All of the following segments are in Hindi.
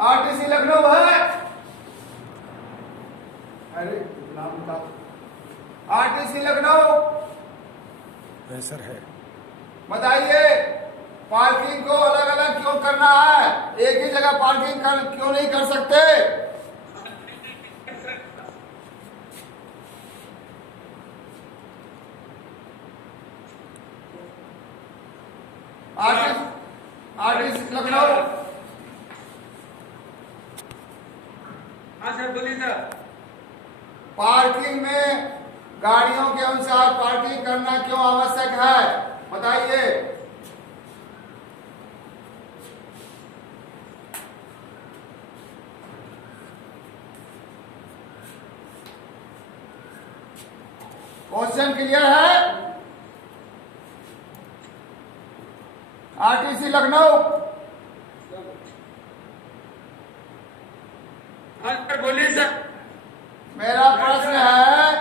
आरटीसी लखनऊ है। अरे नाम बताओ। आरटीसी लखनऊ सर है। बताइए पार्किंग को अलग अलग क्यों करना है? एक ही जगह पार्किंग क्यों नहीं कर सकते? आरटीसी लखनऊ। हाँ सर बोलिए सर। पार्किंग में गाड़ियों के अनुसार पार्किंग करना क्यों आवश्यक है बताइए। क्वेश्चन क्लियर है? आरटीसी लखनऊ। हाँ सर बोलिए सर। मेरा प्रश्न है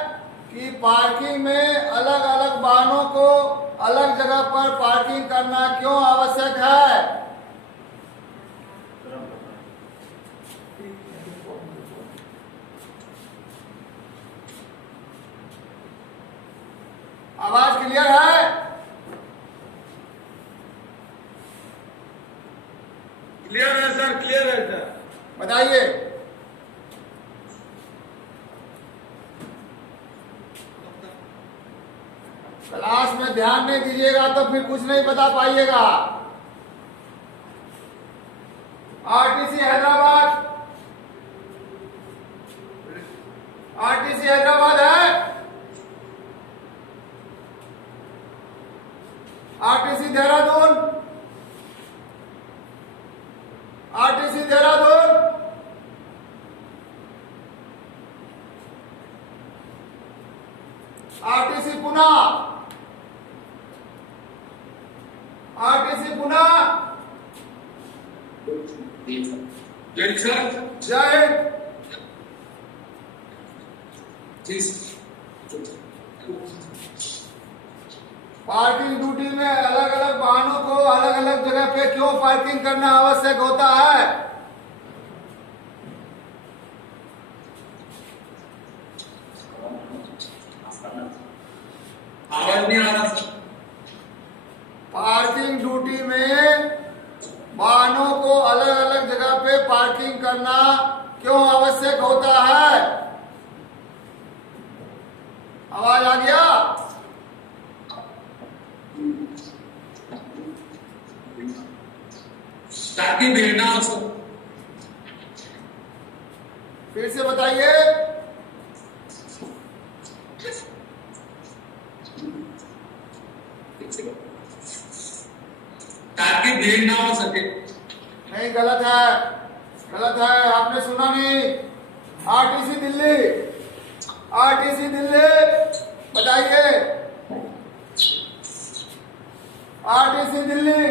कि पार्किंग में अलग अलग वाहनों को अलग जगह पर पार्किंग करना क्यों आवश्यक है? आवाज क्लियर है? क्लियर है सर, क्लियर है सर। बताइए। क्लास में ध्यान नहीं दीजिएगा तो फिर कुछ नहीं बता पाइएगा। आरटीसी हैदराबाद। आरटीसी हैदराबाद है। RTC Dehradun. RTC Dehradun. RTC Pune. RTC Pune. जय सर। जय पार्किंग ड्यूटी में अलग अलग वाहनों को अलग अलग जगह पे क्यों पार्किंग करना आवश्यक होता है? आवाज नहीं आ रहा सर। पार्किंग ड्यूटी में वाहनों को अलग अलग जगह पे पार्किंग करना क्यों आवश्यक होता है? आवाज आ गया? ताकि भेजना हो सर। फिर से बताइए। ताकि भीड़ ना हो सके। नहीं, गलत है, गलत है, आपने सुना नहीं। आरटीसी दिल्ली। आरटीसी दिल्ली। बताइए। आरटीसी दिल्ली।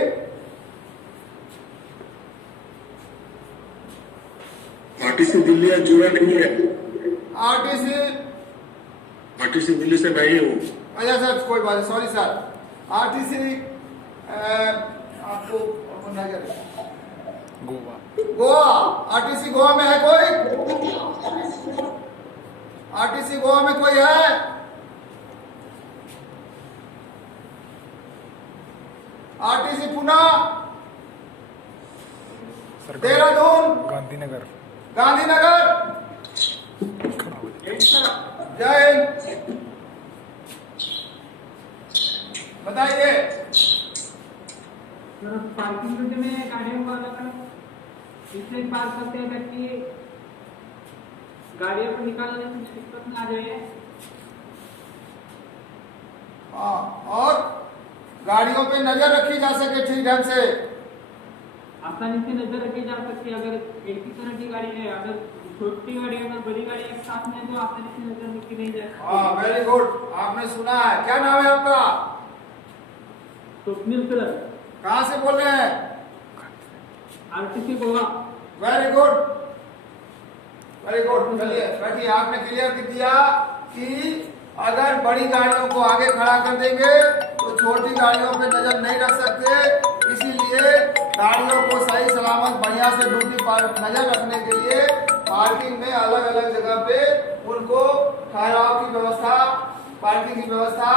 आरटीसी दिल्ली जुड़ा नहीं है। आरटीसी आरटीसी दिल्ली से मैं ही हूँ। अच्छा सर, कोई बात नहीं, सॉरी सर। आरटीसी आपको नजर गोवा। गोवा। आरटीसी गोवा में है कोई? आरटीसी गोवा में कोई है? आरटीसी पुणे। देहरादून। गांधीनगर। गांधीनगर। जय हिंद। बताइए। पार्किंग ड्यूटी में गाड़ियों को अलग अलग इसलिए बात करते हैं ताकि गाड़ियों को निकालने में कुछ दिक्कत ना आ जाए। हाँ, और गाड़ियों पे नजर रखी जा सके ठीक ढंग से। आसानी से नजर रखी जा सकती है। अगर एक ही तरह की गाड़ी है, अगर छोटी गाड़ी अगर बड़ी गाड़ी एक साथ में तो आसानी से नजर रखी नहीं जाए। हाँ, वेरी गुड, आपने सुना है। क्या नाम है आपका? स्वप्निल सर। कहाँ से बोल रहे हैं? RTC Goa. Very good, very good. चलिए बैठिए। आपने क्लियर कर दिया कि अगर बड़ी गाड़ियों को आगे खड़ा कर देंगे तो छोटी गाड़ियों पे नजर नहीं रख सकते, इसीलिए गाड़ियों को सही सलामत बढ़िया से ड्यूटी पर नजर रखने के लिए पार्किंग में अलग अलग जगह पे उनको ठहराव की व्यवस्था, पार्किंग की व्यवस्था